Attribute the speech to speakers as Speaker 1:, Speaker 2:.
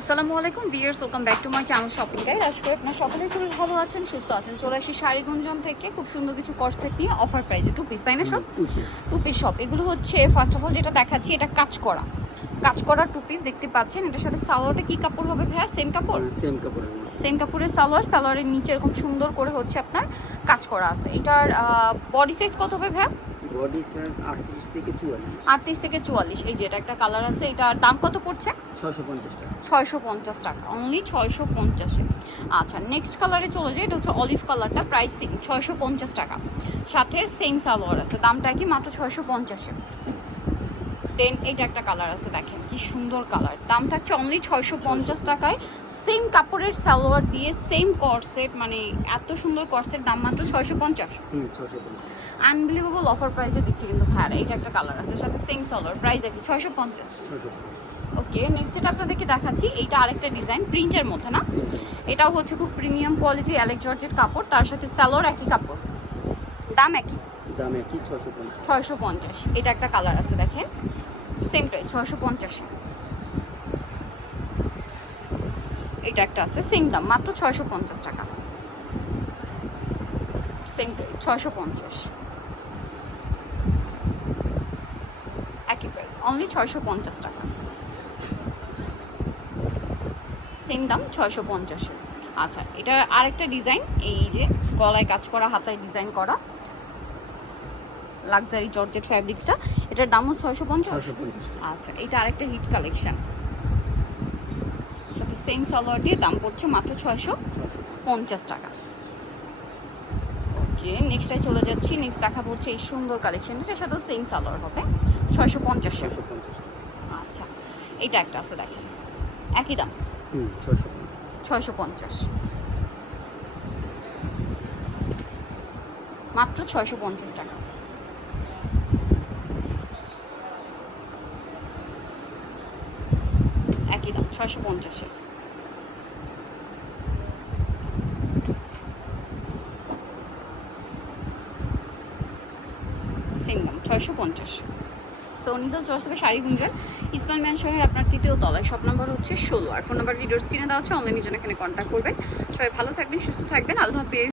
Speaker 1: আসসালামু আলাইকুম viewers welcome back to my channel shopping guide আশা করি আপনার সকলেই খুবই ভালো আছেন সুস্থ আছেন। চলে আসি শাড়ি গুঞ্জন থেকে খুব সুন্দর কিছু কর্সেট নিয়ে অফার প্রাইজে টু পিস তাই না সব? টু পিস শপ এগুলো হচ্ছে ফার্স্ট অফ অল যেটা দেখাচ্ছি এটা কাজ করা কাজ করা টু পিস দেখতে পাচ্ছেন। এটার সাথে সালোয়ারটা কি কাপড় হবে ভাইয়া? সেম কাপড়?
Speaker 2: সেম কাপড়ের মধ্যে।
Speaker 1: সেম কাপড়ের সালোয়ার। সালোয়ারের নিচে এরকম সুন্দর করে হচ্ছে আপনার কাজ করা আছে। এটার বডি সাইজ কত হবে ভাইয়া?
Speaker 2: বডি সাইজ থেকে চুয়াল্লিশ।
Speaker 1: আটত্রিশ থেকে চুয়াল্লিশ এই যে এটা একটা কালার আছে এটার দাম কত পড়ছে?
Speaker 2: ছশো পঞ্চাশ টাকা।
Speaker 1: ছয়শো পঞ্চাশ টাকা অনলি ছয়শো পঞ্চাশে। আচ্ছা নেক্সট কালারে চলে যায় এটা হচ্ছে অলিভ কালারটা প্রাইস সেম ছয়শো পঞ্চাশ টাকা। সাথে সেম সালোয়ার আছে দামটা কি মাত্র ছয়শো পঞ্চাশে? দেন এটা একটা কালার আছে দেখেন কি সুন্দর কালার। দাম থাকছে অনলি ছয়শো পঞ্চাশ টাকায়। সেম কাপড়ের সালোয়ার দিয়ে সেম কর্সেট মানে এত সুন্দর কর্সেট দাম মাত্র ছয়শো পঞ্চাশ। আনবিলিভেবল অফার প্রাইসে দিচ্ছে কিন্তু ভাইয়ারা এটা একটা কালার আছে সাথে সেম সালোয়ার প্রাইস কি ছয়শো পঞ্চাশ। ওকে নেক্সট যেটা আপনাদেরকে দেখাচ্ছি এইটা আরেকটা ডিজাইন প্রিন্টের মধ্যে না? এটাও হচ্ছে খুব প্রিমিয়াম কোয়ালিটি অ্যালেক জর্জের কাপড় তার সাথে স্যালোর একই কাপড়। দাম একই।
Speaker 2: দাম একই ছশো পঞ্চাশ?
Speaker 1: ছয়শো পঞ্চাশ। এটা একটা কালার আছে, দেখেন। সেম প্রাইস ছয়শো পঞ্চাশে। এটা একটা আছে সেম দাম, মাত্র ছয়শো পঞ্চাশ টাকা। সেম প্রাইস ছয়শো পঞ্চাশ। একই প্রাইস অনলি ছয়শো পঞ্চাশ টাকা। সেম দাম, ছয়শো পঞ্চাশে আচ্ছা এটা আরেকটা ডিজাইন এই যে গলায় কাজ করা, হাতায় ডিজাইন করা। লাক্সারি জর্জেট ফ্যাব্রিক্সটা এটার দামও ছয়শো পঞ্চাশ। আচ্ছা এটা আরেকটা হিট কালেকশন। সাথে সেম সালোয়ার দিয়ে দাম পড়ছে মাত্র ছয়শো পঞ্চাশ টাকা। ওকে নেক্সটটায় চলে যাচ্ছি। নেক্সট দেখাবো হচ্ছে এই সুন্দর কালেকশন। এটার সাথেও সেম সালোয়ার হবে। ছয়শো পঞ্চাশে আচ্ছা এটা একটা আছে দেখেন। একই দাম? ছয়শো পঞ্চাশ। মাত্র ছয়শো পঞ্চাশ টাকা একই দাম ছয়শো পঞ্চাশে। সেম ছয়শো পঞ্চাশ। সো নিজাল চয়েস হবে শাড়ি গুঞ্জন ইসমাইল ম্যানশনের আপনার তৃতীয় তলায়। শপ নাম্বার হচ্ছে ষোলো। আর ফোন নাম্বার ভিডিওর স্ক্রিনে দেওয়া আছে অনলাইনে জন্য এখানে কন্ট্যাক্ট করবেন। সবাই ভালো থাকবেন, সুস্থ থাকবেন। আল্লাহ হাফেজ।